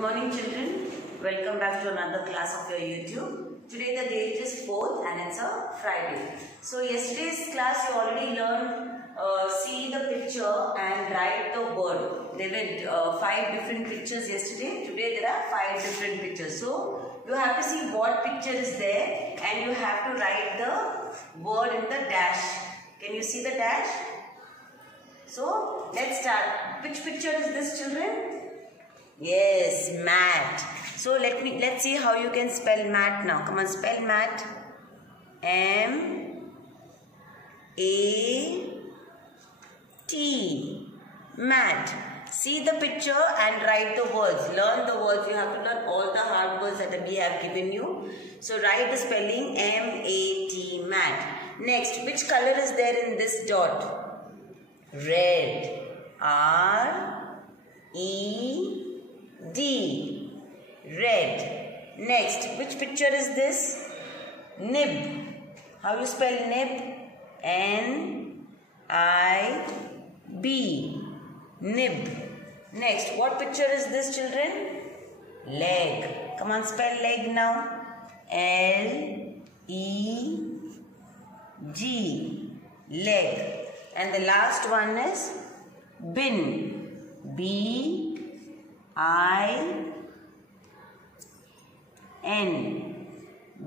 Good morning children. Welcome back to another class of your YouTube. Today the date is 4th and it's a Friday. So yesterday's class you already learned see the picture and write the word. There were 5 different pictures yesterday. Today there are 5 different pictures. So you have to see what picture is there and you have to write the word in the dash. Can you see the dash? So let's start. Which picture is this, children? Yes, mat. So let's see how you can spell mat now. Come on, spell mat. M-A-T. Mat. See the picture and write the words. Learn the words. You have to learn all the hard words that we have given you. So write the spelling M-A-T. Mat. Next, which color is there in this dot? Red. R-E-D. Red. Next, which picture is this? Nib. How you spell nib? N-I-B. Nib. Next, what picture is this, children? Leg. Come on, spell leg now. L-E-G. Leg. And the last one is bin. B-I-N.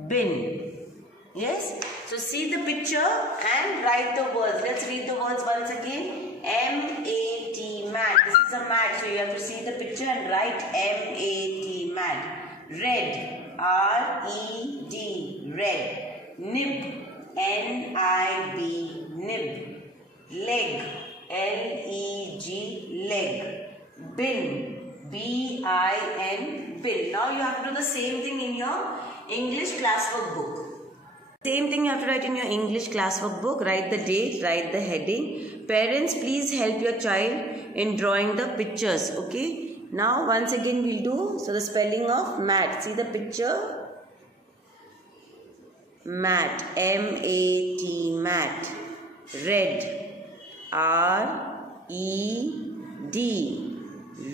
Bin. Yes? So see the picture and write the words. Let's read the words once again. M-A-T. Mat. This is a mat. So you have to see the picture and write M-A-T. Mat. Red. R-E-D. Red. Nib. N-I-B. Nib. Leg. L-E-G. Leg. Bin. B-I-N. Bin. Now you have to do the same thing in your English classwork book. Same thing you have to write in your English classwork book. Write the date, write the heading. Parents, please help your child in drawing the pictures. Okay. Now once again we'll do. So the spelling of mat. See the picture. Mat. M-A-T. Mat. Red. R-E-D.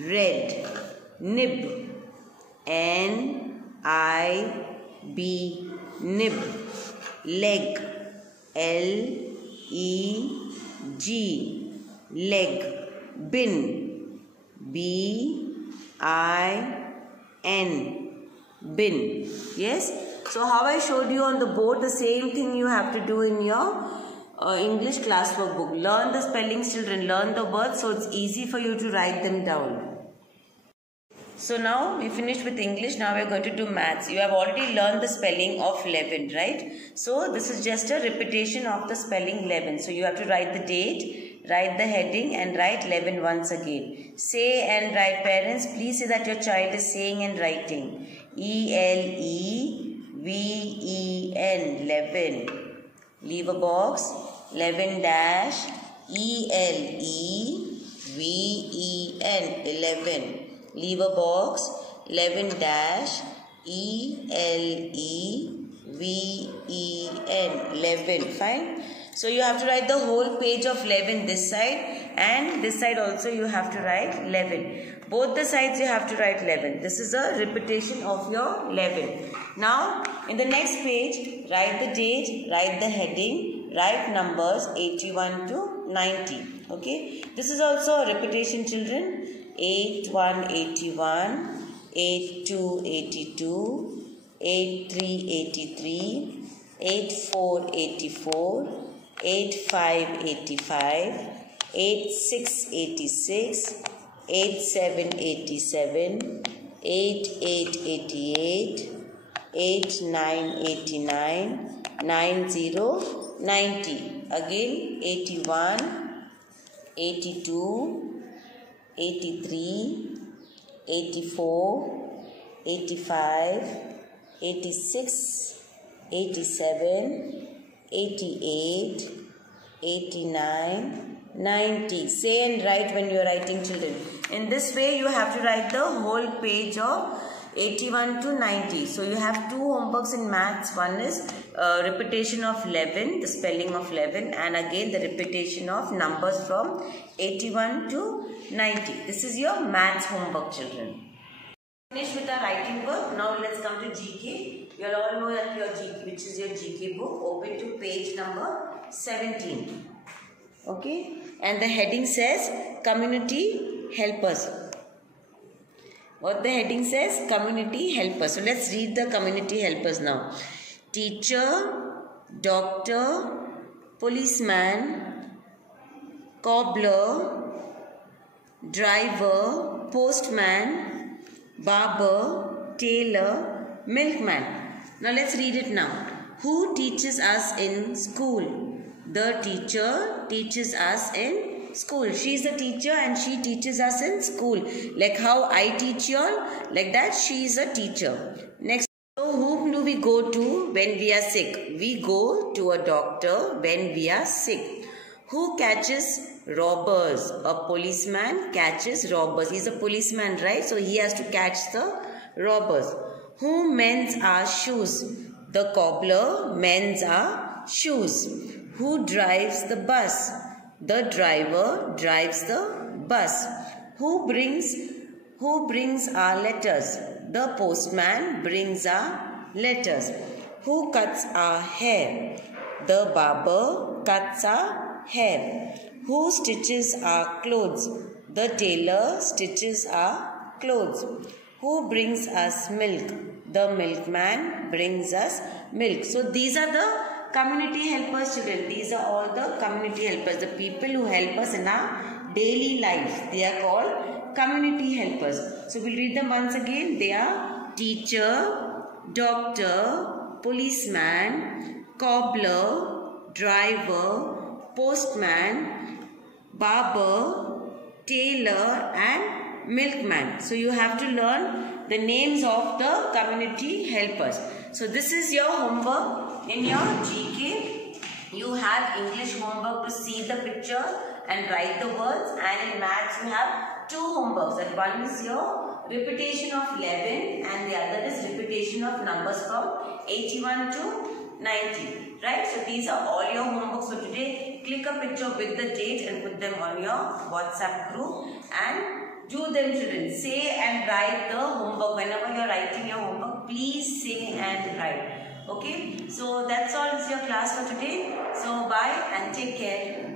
Red. Nib. N-I-B. Nib. Leg. L-E-G. Leg. Bin. B-I-N. Bin. Yes. So how I showed you on the board, the same thing you have to do in your English classwork book. Learn the spellings, children. Learn the words so it's easy for you to write them down. So now we finished with English. Now we are going to do maths. You have already learned the spelling of 11, right? So this is just a repetition of the spelling 11. So you have to write the date, write the heading and write 11 once again. Say and write. Parents, please say that your child is saying and writing. E-L-E-V-E-N. 11. Leave a box. 11 dash. E-L-E-V-E-N. 11. Leave a box. 11 dash. E-L-E-V-E-N. 11. Fine. So you have to write the whole page of 11 this side and this side also you have to write 11. Both the sides you have to write 11. This is a repetition of your 11. Now in the next page write the date, write the heading, write numbers 81 to 90. Okay. This is also a repetition, children. 81 81, 82 82, 83 83, 84 84, 85 85, 86 86, 87 87, 88 88, 89 89, 90 90. Again 81, 82, 83, 84, 85, 86, 87, 88, 89, 90. Say and write when you are writing, children. In this way you have to write the whole page of 81 to 90. So you have 2 homeworks in maths. One is repetition of 11, the spelling of 11, and again the repetition of numbers from 81 to 90. This is your maths homework, children. Finish with our writing book. Now let's come to GK. You all know that your GK, which is your GK book. Open to page number 17. Okay. And the heading says Community Helpers. What the heading says? Community Helpers. So let's read the community helpers now. Teacher, doctor, policeman, cobbler, driver, postman, barber, tailor, milkman. Now let's read it now. Who teaches us in school? The teacher teaches us in school. She is the teacher and she teaches us in school. Like how I teach you all, like that she is a teacher. Next, so whom do we go to when we are sick? We go to a doctor when we are sick. Who catches robbers? A policeman catches robbers. He is a policeman, right? So he has to catch the robbers. Who mends our shoes? The cobbler mends our shoes. Who drives the bus? The driver drives the bus. Who brings our letters? The postman brings our letters. Who cuts our hair? The barber cuts our hair. Who stitches our clothes? The tailor stitches our clothes. Who brings us milk? The milkman brings us milk. So these are the community helpers, children. These are all the community helpers. The people who help us in our daily life. They are called community helpers. So we'll read them once again. They are teacher, doctor, policeman, cobbler, driver, postman, barber, tailor and milkman. So you have to learn the names of the community helpers. So this is your homework. In your GK, you have English homework to see the picture and write the words, and in maths you have two homeworks. And one is your repetition of 11 and the other is repetition of numbers from 81 to 90. Right? So these are all your homeworks for today. Click a picture with the date and put them on your WhatsApp group and do them, children. Say and write the homework. Whenever you are writing your homework, please say and write. Okay, so that's all is your class for today. So bye and take care.